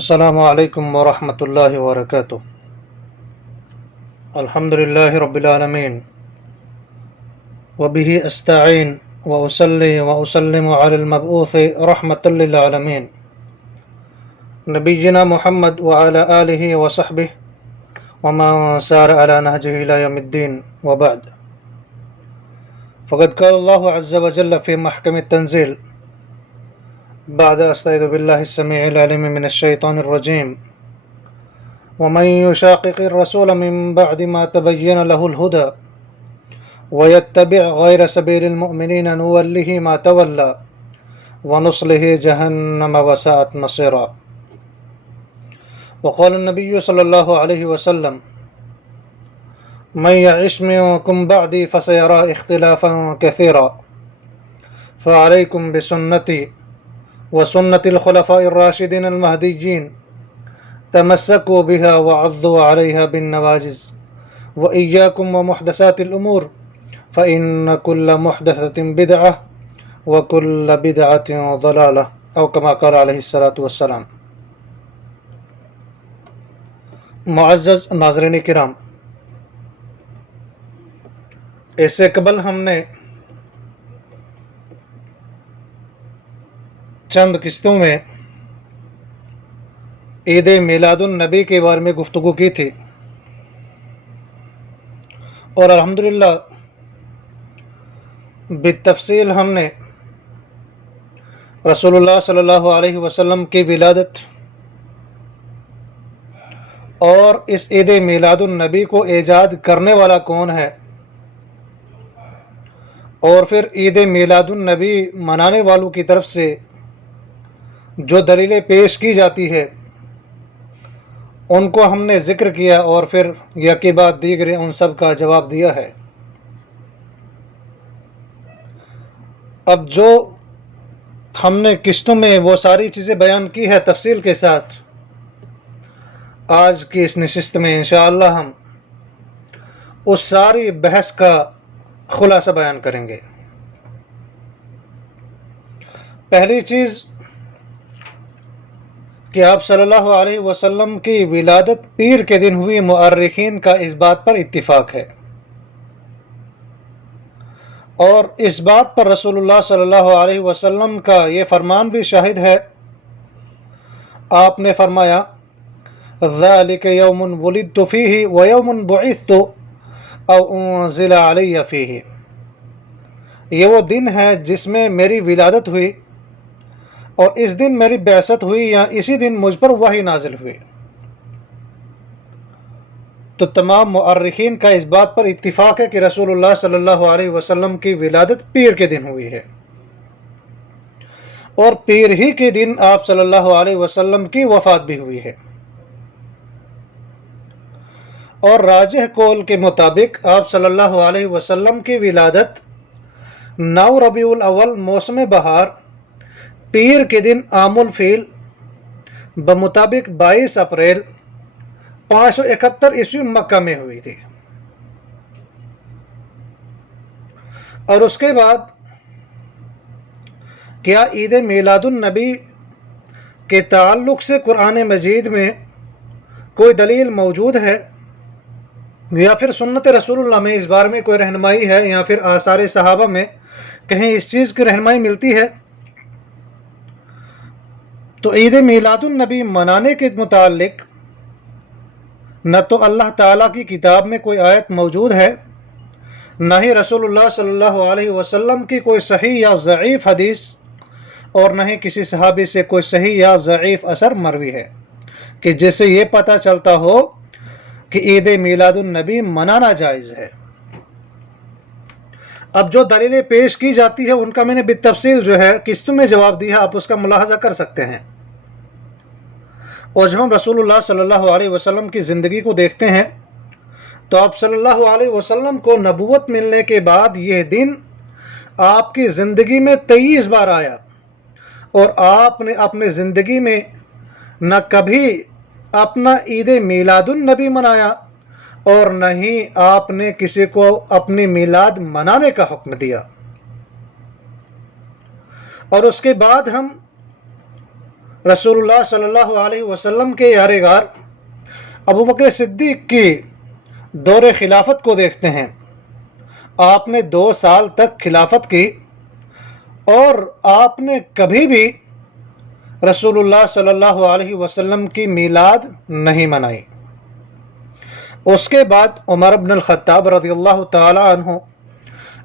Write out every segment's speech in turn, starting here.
السلام علیکم ورحمۃ اللہ وبرکاتہ۔ الحمد للہ رب العالمین وبہ استعین واصلی واسلم علی المبعوث رحمۃ للعالمین نبینا محمد وعلی آلہ وصحبہ ومن سار علی نہجہ الی یوم الدین وبعد۔ فقد قال اللہ عز وجل فی محکم التنزیل بعد استعیذ باللہ السمیع العلیم من الشیطان الرجیم ومن یشاقق الرسول من بعد ما تبین له الهدى ويتبع غیر سبیل المؤمنین نوله ما تولى ونصله جہنم وساءت مصیرا۔ وقال النبی صلی اللہ علیہ وسلم من يعش منكم بعدي فسيرى اختلافا كثيرا فعليكم بسنتي وسنة الخلفاء الراشدين المهديين تمسكوا بها وعضوا عليها بالنواجذ وإياكم ومحدثات الأمور فإن كل محدثة بدعة وكل بدعة ضلالة أو كما قال عليه الصلاة والسلام۔ معزز ناظرین کرام، اس سے قبل ہم نے چند قسطوں میں عید میلاد النبی کے بارے میں گفتگو کی تھی، اور الحمدللہ بالتفصیل ہم نے رسول اللہ صلی اللہ علیہ وسلم کی ولادت اور اس عید میلاد النبی کو ایجاد کرنے والا کون ہے، اور پھر عید میلاد النبی منانے والوں کی طرف سے جو دلیلیں پیش کی جاتی ہے ان کو ہم نے ذکر کیا، اور پھر یکی بعد دیگرے ان سب کا جواب دیا ہے۔ اب جو ہم نے قسطوں میں وہ ساری چیزیں بیان کی ہے تفصیل کے ساتھ، آج کی اس نشست میں انشاءاللہ ہم اس ساری بحث کا خلاصہ بیان کریں گے۔ پہلی چیز کہ آپ صلی اللہ علیہ وسلم کی ولادت پیر کے دن ہوئی، مؤرخین کا اس بات پر اتفاق ہے، اور اس بات پر رسول اللہ صلی اللہ علیہ وسلم کا یہ فرمان بھی شاہد ہے۔ آپ نے فرمایا ذالک یوم ولدت فیہ ویوم بعثت او انزل علی فیہ، یہ وہ دن ہے جس میں میری ولادت ہوئی اور اس دن میری بعثت ہوئی، یا اسی دن مجھ پر وحی نازل ہوئی۔ تو تمام مؤرخین کا اس بات پر اتفاق ہے کہ رسول اللہ صلی اللہ علیہ وسلم کی ولادت پیر کے دن ہوئی ہے، اور پیر ہی کے دن آپ صلی اللہ علیہ وسلم کی وفات بھی ہوئی ہے۔ اور راجح قول کے مطابق آپ صلی اللہ علیہ وسلم کی ولادت 9 ربیع الاول موسم بہار پیر کے دن عام الفیل بمطابق 22 اپریل 571 عیسوی مکہ میں ہوئی تھی۔ اور اس کے بعد کیا عید میلاد النبی کے تعلق سے قرآن مجید میں کوئی دلیل موجود ہے، یا پھر سنت رسول اللہ میں اس بارے میں کوئی رہنمائی ہے، یا پھر آثار صحابہ میں کہیں اس چیز کی رہنمائی ملتی ہے؟ تو عید میلاد النبی منانے کے متعلق نہ تو اللہ تعالیٰ کی کتاب میں کوئی آیت موجود ہے، نہ ہی رسول اللہ صلی اللہ علیہ وسلم کی کوئی صحیح یا ضعیف حدیث، اور نہ ہی کسی صحابی سے کوئی صحیح یا ضعیف اثر مروی ہے کہ جس سے یہ پتہ چلتا ہو کہ عید میلاد النبی منانا جائز ہے۔ اب جو دلیلیں پیش کی جاتی ہے ان کا میں نے بالتفصیل جو ہے قسطوں میں جواب دیا، آپ اس کا ملاحظہ کر سکتے ہیں۔ اور جب ہم رسول اللہ صلی اللہ علیہ وسلم کی زندگی کو دیکھتے ہیں تو آپ صلی اللہ علیہ وسلم کو نبوت ملنے کے بعد یہ دن آپ کی زندگی میں 23 بار آیا، اور آپ نے اپنے زندگی میں نہ کبھی اپنا عید میلاد النبی منایا، اور نہ ہی آپ نے کسی کو اپنی میلاد منانے کا حکم دیا۔ اور اس کے بعد ہم رسول اللہ صلی اللہ علیہ وسلم کے یارغار ابو بکر صدیق کی دور خلافت کو دیکھتے ہیں۔ آپ نے 2 سال تک خلافت کی اور آپ نے کبھی بھی رسول اللہ صلی اللہ علیہ وسلم کی میلاد نہیں منائی۔ اس کے بعد عمر بن الخطاب رضی اللہ تعالی عنہ،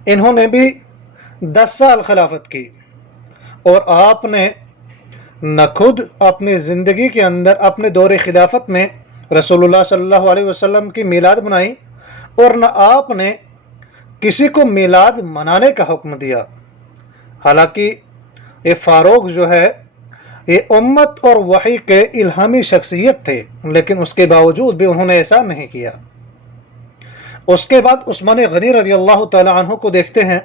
انہوں نے بھی 10 سال خلافت کی اور آپ نے نہ خود اپنی زندگی کے اندر اپنے دور خلافت میں رسول اللہ صلی اللہ علیہ وسلم کی میلاد منائی اور نہ آپ نے کسی کو میلاد منانے کا حکم دیا۔ حالانکہ یہ فاروق جو ہے یہ امت اور وحی کے الہامی شخصیت تھے، لیکن اس کے باوجود بھی انہوں نے ایسا نہیں کیا۔ اس کے بعد عثمان غنی رضی اللہ تعالی عنہ کو دیکھتے ہیں،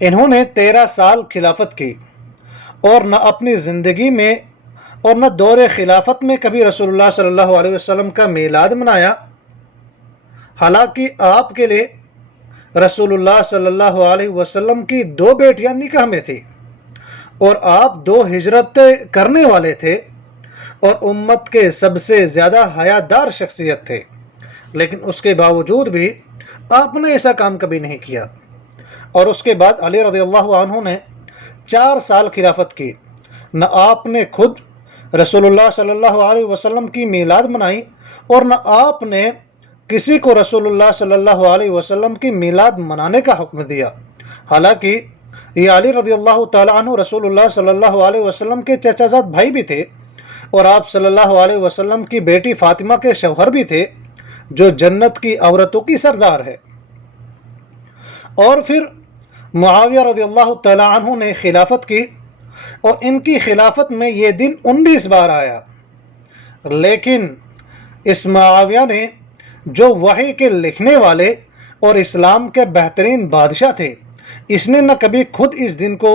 انہوں نے 13 سال خلافت کی اور نہ اپنی زندگی میں اور نہ دور خلافت میں کبھی رسول اللہ صلی اللہ علیہ وسلم کا میلاد منایا۔ حالانکہ آپ کے لیے رسول اللہ صلی اللہ علیہ وسلم کی 2 بیٹیاں نکاح میں تھیں اور آپ 2 ہجرتیں کرنے والے تھے اور امت کے سب سے زیادہ حیادار شخصیت تھے، لیکن اس کے باوجود بھی آپ نے ایسا کام کبھی نہیں کیا۔ اور اس کے بعد علی رضی اللہ عنہ نے 4 سال خلافت کی، نہ آپ نے خود رسول اللہ صلی اللہ علیہ وسلم کی میلاد منائی اور نہ آپ نے کسی کو رسول اللہ صلی اللہ علیہ وسلم کی میلاد منانے کا حکم دیا۔ حالانکہ یہ علی رضی اللہ تعالیٰ عنہ رسول اللہ صلی اللہ علیہ وسلم کے چچا زاد بھائی بھی تھے اور آپ صلی اللہ علیہ وسلم کی بیٹی فاطمہ کے شوہر بھی تھے، جو جنت کی عورتوں کی سردار ہے۔ اور پھر معاویہ رضی اللہ تعالیٰ عنہ نے خلافت کی اور ان کی خلافت میں یہ دن 19 بار آیا، لیکن اس معاویہ نے جو وحی کے لکھنے والے اور اسلام کے بہترین بادشاہ تھے، اس نے نہ کبھی خود اس دن کو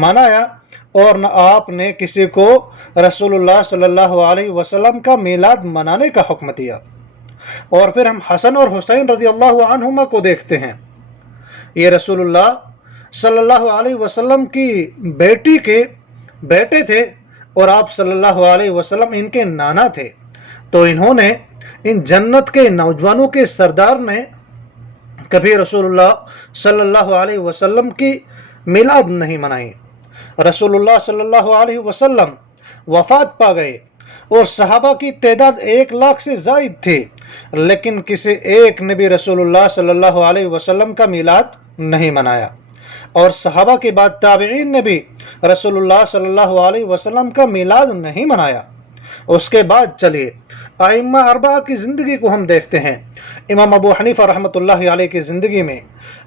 منایا اور نہ آپ نے کسی کو رسول اللہ صلی اللہ علیہ وسلم کا میلاد منانے کا حکم دیا۔ اور پھر ہم حسن اور حسین رضی اللہ عنہما کو دیکھتے ہیں، یہ رسول اللہ صلی اللہ علیہ وسلم کی بیٹی کے بیٹے تھے اور آپ صلی اللہ علیہ وسلم ان کے نانا تھے، تو انہوں نے ان جنت کے نوجوانوں کے سردار نے کبھی رسول اللہ صلی اللہ علیہ وسلم کی میلاد نہیں منائی۔ رسول اللہ صلی اللہ علیہ وسلم وفات پا گئے اور صحابہ کی تعداد 1 لاکھ سے زائد تھی، لیکن کسی ایک نے بھی رسول اللہ صلی اللہ علیہ وسلم کا میلاد نہیں منایا، اور صحابہ کے بعد تابعین نے بھی رسول اللہ صلی اللہ علیہ وسلم کا میلاد نہیں منایا۔ اس کے بعد چلیے ائمہ 4 کی زندگی کو ہم دیکھتے ہیں۔ امام ابو حنیفہ رحمۃ اللہ علیہ کی زندگی میں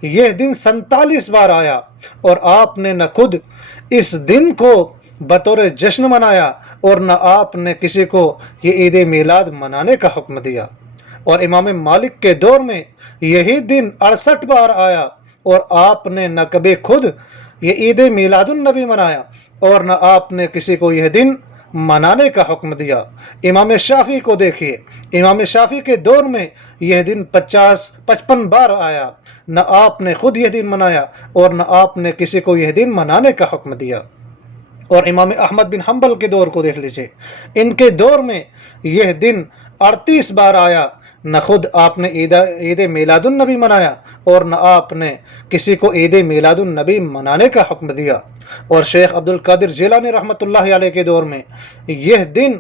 یہ دن 47 بار آیا اور آپ نے نہ خود اس دن کو بطور جشن منایا اور نہ آپ نے کسی کو یہ عید میلاد منانے کا حکم دیا۔ اور امام مالک کے دور میں یہی دن 68 بار آیا اور آپ نے نہ کبھی خود یہ عید میلاد النبی منایا اور نہ آپ نے کسی کو یہ دن منانے کا حکم دیا۔ امام شافعی کو دیکھیے، امام شافعی کے دور میں یہ دن 55 بار آیا، نہ آپ نے خود یہ دن منایا اور نہ آپ نے کسی کو یہ دن منانے کا حکم دیا۔ اور امام احمد بن حنبل کے دور کو دیکھ لیجئے، ان کے دور میں یہ دن 38 بار آیا، نہ خود آپ نے عید میلاد النبی منایا اور نہ آپ نے کسی کو عید میلاد النبی منانے کا حکم دیا۔ اور شیخ عبد القادر جیلانی رحمۃ اللہ علیہ کے دور میں یہ دن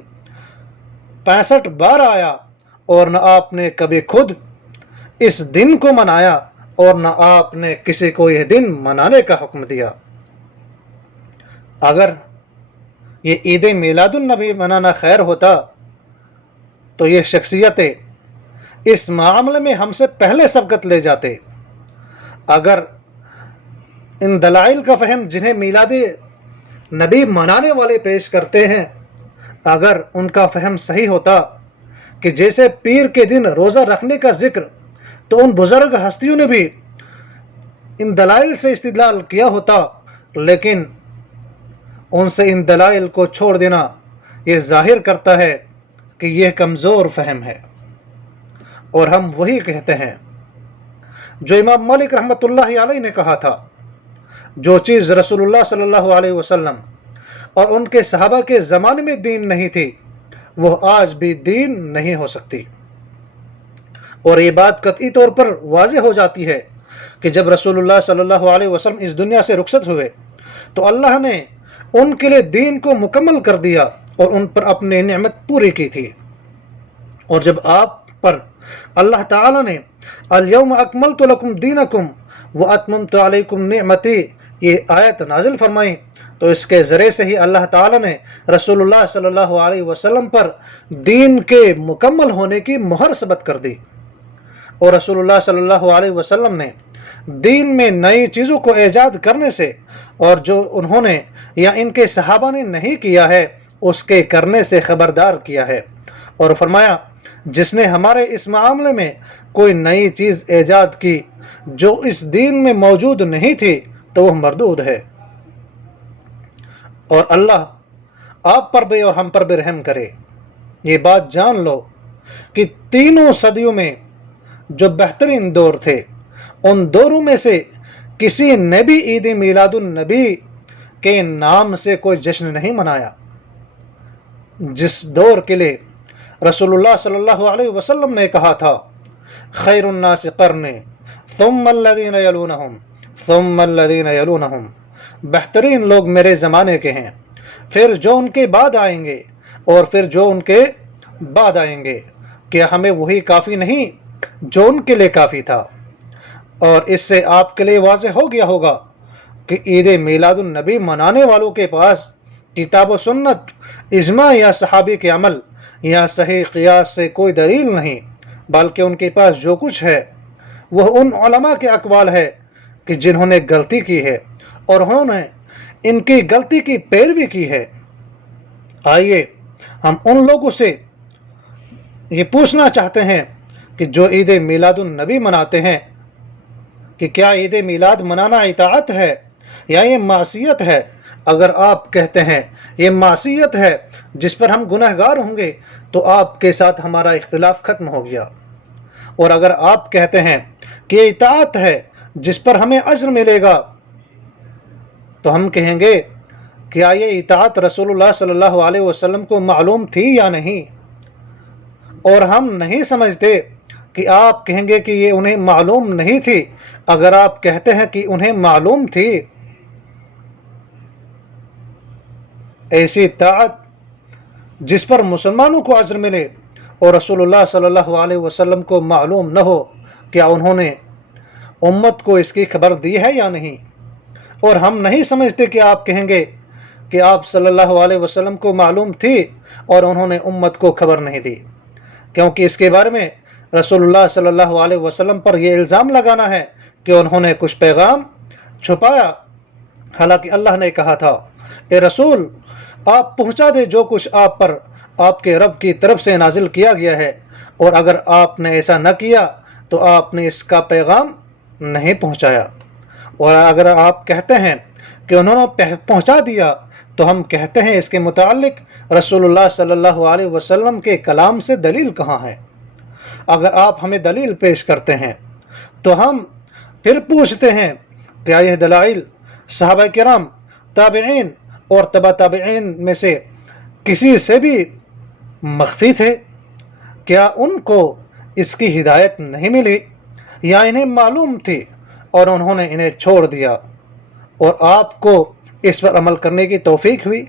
65 بار آیا اور نہ آپ نے کبھی خود اس دن کو منایا اور نہ آپ نے کسی کو یہ دن منانے کا حکم دیا۔ اگر یہ عید میلاد النبی منانا خیر ہوتا تو یہ شخصیتیں اس معاملے میں ہم سے پہلے سبقت لے جاتے۔ اگر ان دلائل کا فہم جنہیں میلاد نبی منانے والے پیش کرتے ہیں، اگر ان کا فہم صحیح ہوتا کہ جیسے پیر کے دن روزہ رکھنے کا ذکر تو ان بزرگ ہستیوں نے بھی ان دلائل سے استدلال کیا ہوتا، لیکن ان سے ان دلائل کو چھوڑ دینا یہ ظاہر کرتا ہے کہ یہ کمزور فہم ہے۔ اور ہم وہی کہتے ہیں جو امام مالک رحمۃ اللہ علیہ نے کہا تھا، جو چیز رسول اللہ صلی اللہ علیہ وسلم اور ان کے صحابہ کے زمانے میں دین نہیں تھی، وہ آج بھی دین نہیں ہو سکتی۔ اور یہ بات قطعی طور پر واضح ہو جاتی ہے کہ جب رسول اللہ صلی اللہ علیہ وسلم اس دنیا سے رخصت ہوئے تو اللہ نے ان کے لیے دین کو مکمل کر دیا اور ان پر اپنی نعمت پوری کی تھی۔ اور جب آپ پر اللہ تعالیٰ نے الیوم اکملت لکم دینکم واتممت علیکم نعمتی یہ آیت نازل فرمائی تو اس کے ذریعے سے ہی اللہ تعالیٰ نے رسول اللہ صلی اللہ علیہ وسلم پر دین کے مکمل ہونے کی مہر ثبت کر دی۔ اور رسول اللہ صلی اللہ علیہ وسلم نے دین میں نئی چیزوں کو ایجاد کرنے سے اور جو انہوں نے یا ان کے صحابہ نے نہیں کیا ہے اس کے کرنے سے خبردار کیا ہے، اور فرمایا جس نے ہمارے اس معاملے میں کوئی نئی چیز ایجاد کی جو اس دین میں موجود نہیں تھی تو وہ مردود ہے۔ اور اللہ آپ پر بھی اور ہم پر بھی رحم کرے۔ یہ بات جان لو کہ تینوں صدیوں میں جو بہترین دور تھے ان دوروں میں سے کسی نے بھی عید میلاد النبی کے نام سے کوئی جشن نہیں منایا۔ جس دور کے لیے رسول اللہ صلی اللہ علیہ وسلم نے کہا تھا خیر الناس قرنی ثم الذین یلونہم ثم الذین یلونہم، بہترین لوگ میرے زمانے کے ہیں، پھر جو ان کے بعد آئیں گے اور پھر جو ان کے بعد آئیں گے، کیا ہمیں وہی کافی نہیں جو ان کے لیے کافی تھا؟ اور اس سے آپ کے لیے واضح ہو گیا ہوگا کہ عید میلاد النبی منانے والوں کے پاس کتاب و سنت، اجماع یا صحابی کے عمل یا صحیح قیاس سے کوئی دلیل نہیں، بلکہ ان کے پاس جو کچھ ہے وہ ان علماء کے اقوال ہے کہ جنہوں نے غلطی کی ہے اور انہوں نے ان کی غلطی کی پیروی کی ہے۔ آئیے ہم ان لوگوں سے یہ پوچھنا چاہتے ہیں کہ جو عید میلاد النبی مناتے ہیں کہ کیا عید میلاد منانا اطاعت ہے یا یہ معصیت ہے؟ اگر آپ کہتے ہیں یہ معصیت ہے جس پر ہم گنہگار ہوں گے تو آپ کے ساتھ ہمارا اختلاف ختم ہو گیا، اور اگر آپ کہتے ہیں کہ یہ اطاعت ہے جس پر ہمیں اجر ملے گا تو ہم کہیں گے کیا یہ اطاعت رسول اللہ صلی اللہ علیہ وسلم کو معلوم تھی یا نہیں؟ اور ہم نہیں سمجھتے کہ آپ کہیں گے کہ یہ انہیں معلوم نہیں تھی۔ اگر آپ کہتے ہیں کہ انہیں معلوم تھی، ایسی اطاعت جس پر مسلمانوں کو اجر ملے اور رسول اللہ صلی اللہ علیہ وسلم کو معلوم نہ ہو، کیا انہوں نے امت کو اس کی خبر دی ہے یا نہیں؟ اور ہم نہیں سمجھتے کہ آپ کہیں گے کہ آپ صلی اللہ علیہ وسلم کو معلوم تھی اور انہوں نے امت کو خبر نہیں دی، کیونکہ اس کے بارے میں رسول اللہ صلی اللہ علیہ وسلم پر یہ الزام لگانا ہے کہ انہوں نے کچھ پیغام چھپایا، حالانکہ اللہ نے کہا تھا اے رسول آپ پہنچا دے جو کچھ آپ پر آپ کے رب کی طرف سے نازل کیا گیا ہے، اور اگر آپ نے ایسا نہ کیا تو آپ نے اس کا پیغام نہیں پہنچایا۔ اور اگر آپ کہتے ہیں کہ انہوں نے پہنچا دیا تو ہم کہتے ہیں اس کے متعلق رسول اللہ صلی اللہ علیہ وسلم کے کلام سے دلیل کہاں ہے؟ اگر آپ ہمیں دلیل پیش کرتے ہیں تو ہم پھر پوچھتے ہیں کیا یہ دلائل صحابہ کرام، تابعین اور تبع تابعین میں سے کسی سے بھی مخفی تھے؟ کیا ان کو اس کی ہدایت نہیں ملی یا انہیں معلوم تھی اور انہوں نے انہیں چھوڑ دیا اور آپ کو اس پر عمل کرنے کی توفیق ہوئی؟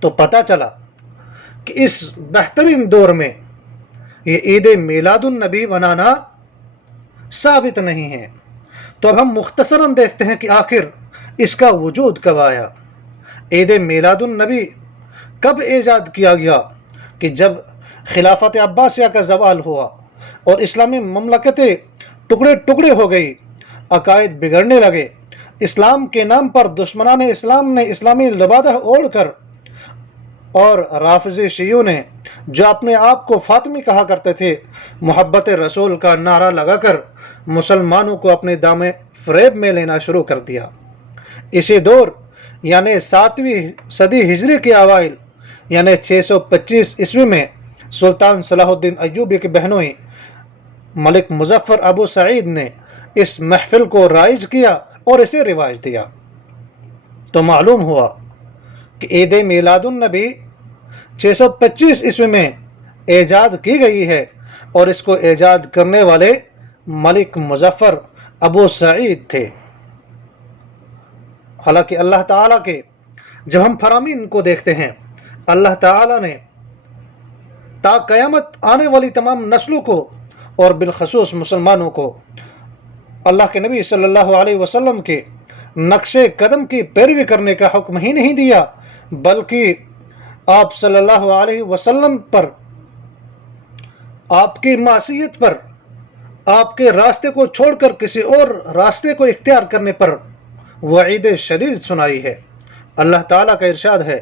تو پتہ چلا کہ اس بہترین دور میں یہ عید میلاد النبی منانا ثابت نہیں ہے۔ تو اب ہم مختصراً دیکھتے ہیں کہ آخر اس کا وجود کب آیا۔ عید میلاد النبی کب ایجاد کیا گیا؟ کہ جب خلافت عباسیہ کا زوال ہوا اور اسلامی مملکتیں ٹکڑے ٹکڑے ہو گئی، عقائد بگڑنے لگے، اسلام کے نام پر دشمنان اسلام نے اسلامی لبادہ اوڑھ کر اور رافضی شیعوں نے جو اپنے آپ کو فاطمی کہا کرتے تھے محبت رسول کا نعرہ لگا کر مسلمانوں کو اپنے دامن فریب میں لینا شروع کر دیا۔ اسی دور یعنی 7ویں صدی ہجری کے اوائل یعنی 625 عیسوی میں سلطان صلاح الدین ایوبی کے بہنوئی ملک مظفر ابو سعید نے اس محفل کو رائج کیا اور اسے رواج دیا۔ تو معلوم ہوا کہ عید میلاد النبی 625 عیسوی میں ایجاد کی گئی ہے، اور اس کو ایجاد کرنے والے ملک مظفر ابو سعید تھے۔ حالانکہ اللہ تعالیٰ کے جب ہم فرامین کو دیکھتے ہیں، اللہ تعالیٰ نے تا قیامت آنے والی تمام نسلوں کو اور بالخصوص مسلمانوں کو اللہ کے نبی صلی اللہ علیہ وسلم کے نقش قدم کی پیروی کرنے کا حکم ہی نہیں دیا، بلکہ آپ صلی اللہ علیہ وسلم پر، آپ کی معصیت پر، آپ کے راستے کو چھوڑ کر کسی اور راستے کو اختیار کرنے پر وعید شدید سنائی ہے۔ اللہ تعالیٰ کا ارشاد ہے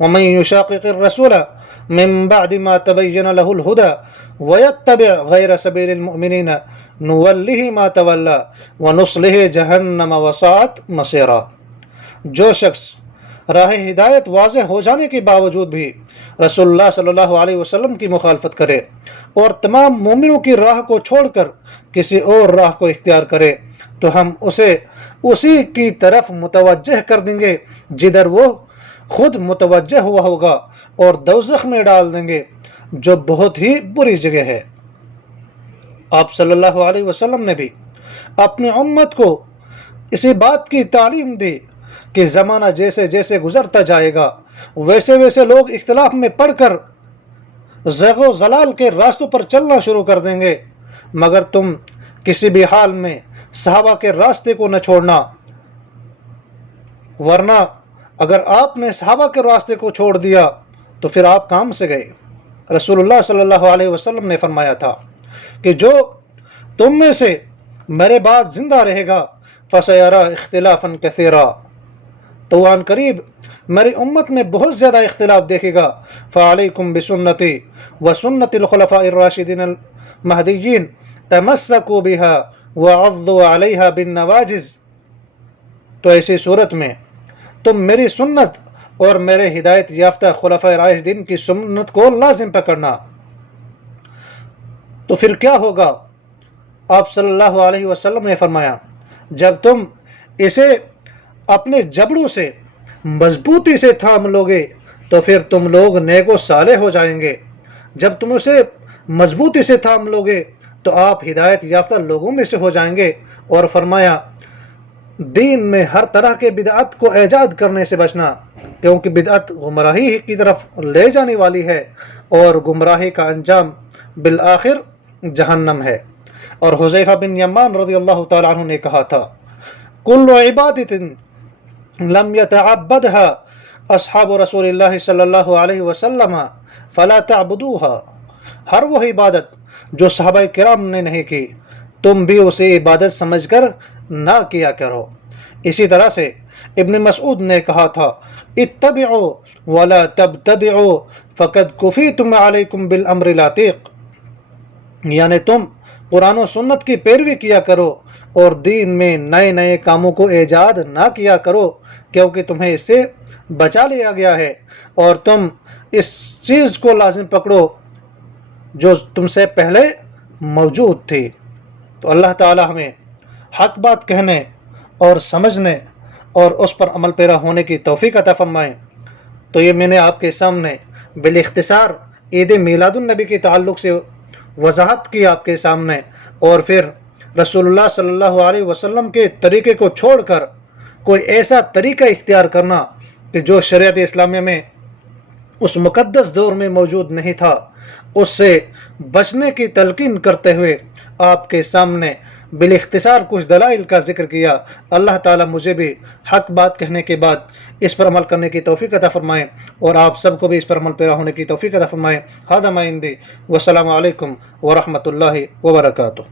وَمَن يُشَاقِقِ الرَّسُولَ مِن بَعْدِ مَا تَبَيَّنَ لَهُ الْهُدَى وَيَتَّبِعْ غَيْرَ سَبِيلِ الْمُؤْمِنِينَ نُوَلِّهِ مَا تَوَلَّى وَنُصْلِهِ جَهَنَّمَ وَسَاءَتْ مَصِيرًا۔ جو شخص راہ ہدایت واضح ہو جانے کے باوجود بھی رسول اللہ صلی اللہ علیہ وسلم کی مخالفت کرے اور تمام مومنوں کی راہ کو چھوڑ کر کسی اور راہ کو اختیار کرے، تو ہم اسے اسی کی طرف متوجہ کر دیں گے جدھر وہ خود متوجہ ہوا ہوگا، اور دوزخ میں ڈال دیں گے جو بہت ہی بری جگہ ہے۔ آپ صلی اللہ علیہ وسلم نے بھی اپنی امت کو اسی بات کی تعلیم دی کہ زمانہ جیسے جیسے گزرتا جائے گا ویسے ویسے لوگ اختلاف میں پڑھ کر زیغ و ضلال کے راستوں پر چلنا شروع کر دیں گے، مگر تم کسی بھی حال میں صحابہ کے راستے کو نہ چھوڑنا، ورنہ اگر آپ نے صحابہ کے راستے کو چھوڑ دیا تو پھر آپ کام سے گئے۔ رسول اللہ صلی اللہ علیہ وسلم نے فرمایا تھا کہ جو تم میں سے میرے بعد زندہ رہے گا فَسَيَرَى اخْتِلَافًا كَثِيرًا، تو عن قریب میری امت میں بہت زیادہ اختلاف دیکھے گا۔ فَعَلَيْكُمْ بِسُنَّتِي وَسُنَّتِ الْخُلَفَاءِ الرَّاشِدِينَ الْمَهْدِيِّينَ تَمَسَّكُوا بِهَا وَعَضُّوا عَلَيْهَا بِالنَّوَاجِذِ، تو ایسی صورت میں تم میری سنت اور میرے ہدایت یافتہ خلفاء راشدین کی سنت کو لازم پکڑنا۔ تو پھر کیا ہوگا؟ آپ صلی اللہ علیہ وسلم نے فرمایا جب تم اسے اپنے جبڑوں سے مضبوطی سے تھام لوگے تو پھر تم لوگ نیک و صالح ہو جائیں گے۔ جب تم اسے مضبوطی سے تھام لوگے تو آپ ہدایت یافتہ لوگوں میں سے ہو جائیں گے۔ اور فرمایا دین میں ہر طرح کے بدعت کو ایجاد کرنے سے بچنا، کیونکہ بدعت گمراہی کی طرف لے جانے والی ہے، اور گمراہی کا انجام بالآخر جہنم ہے۔ اور حذیفہ بن یمان رضی اللہ تعالیٰ عنہ نے کہا تھا کل عبادت لم يتعبدها اصحاب رسول اللہ صلی اللہ علیہ وسلم فلا تعبدوها، ہر وہ عبادت جو صحابہ کرام نے نہیں کی تم بھی اسے عبادت سمجھ کر نہ کیا کرو۔ اسی طرح سے ابن مسعود نے کہا تھا اتبعوا ولا تبتدعوا فقد کفیتم علیکم بالامر العتیق، یعنی تم قرآن و سنت کی پیروی کیا کرو اور دین میں نئے نئے کاموں کو ایجاد نہ کیا کرو، کیونکہ تمہیں اس سے بچا لیا گیا ہے، اور تم اس چیز کو لازم پکڑو جو تم سے پہلے موجود تھی۔ تو اللہ تعالی ہمیں حق بات کہنے اور سمجھنے اور اس پر عمل پیرا ہونے کی توفیق عطا فرمائیں۔ تو یہ میں نے آپ کے سامنے بالاختصار عید میلاد النبی کے تعلق سے وضاحت کی آپ کے سامنے، اور پھر رسول اللہ صلی اللہ علیہ وسلم کے طریقے کو چھوڑ کر کوئی ایسا طریقہ اختیار کرنا کہ جو شریعت اسلامیہ میں اس مقدس دور میں موجود نہیں تھا، اس سے بچنے کی تلقین کرتے ہوئے آپ کے سامنے بالاختصار کچھ دلائل کا ذکر کیا۔ اللہ تعالیٰ مجھے بھی حق بات کہنے کے بعد اس پر عمل کرنے کی توفیق عطا فرمائیں، اور آپ سب کو بھی اس پر عمل پیرا ہونے کی توفیق عطا فرمائیں۔ ھذا ما عندی، والسلام علیکم ورحمۃ اللہ وبرکاتہ۔